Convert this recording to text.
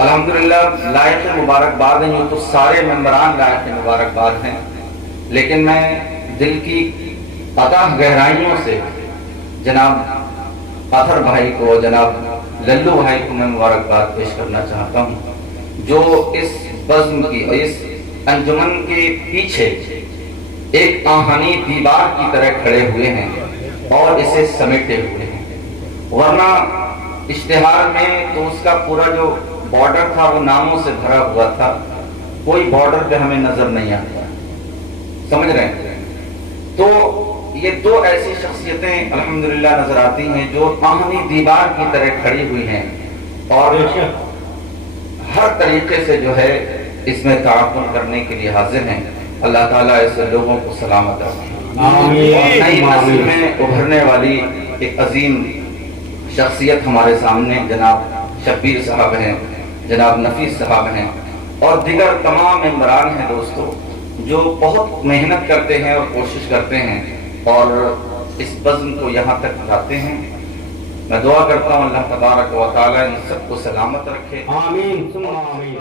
الحمدللہ لائق مبارکباد ہیں، یوں تو سارے ممبران لائق مبارکباد ہیں، لیکن میں دل کی قطع گہرائیوں سے جناب اطہر بھائی کو، جناب للو بھائی کو میں مبارکباد پیش کرنا چاہتا ہوں، جو اس بزم کی اور اس انجمن کے پیچھے ایک آہنی دیوار کی طرح کھڑے ہوئے ہیں اور اسے سمیٹے ہوئے ہیں، ورنہ اشتہار میں تو اس کا پورا جو بارڈر تھا وہ ناموں سے بھرا ہوا تھا، کوئی بارڈر پہ ہمیں نظر نہیں آتا، سمجھ رہے ہیں؟ تو یہ دو ایسی شخصیتیں الحمدللہ نظر آتی ہیں جو آہنی دیوار کی طرح کھڑی ہوئی ہیں اور ہر طریقے سے جو ہے اس میں تعاون کرنے کے لیے حاضر ہیں۔ اللہ تعالیٰ ایسے لوگوں کو سلامت رکھے اور نئی نسل میں ابھرنے والی ایک عظیم شخصیت ہمارے سامنے جناب شبیر صاحب ہیں، جناب نفیس صاحب ہیں اور دیگر تمام ممبران ہیں دوستو، جو بہت محنت کرتے ہیں اور کوشش کرتے ہیں اور اس بزم کو یہاں تک لاتے ہیں۔ میں دعا کرتا ہوں اللہ تبارک و تعالیٰ ان سب کو سلامت رکھے، آمین ثم آمین۔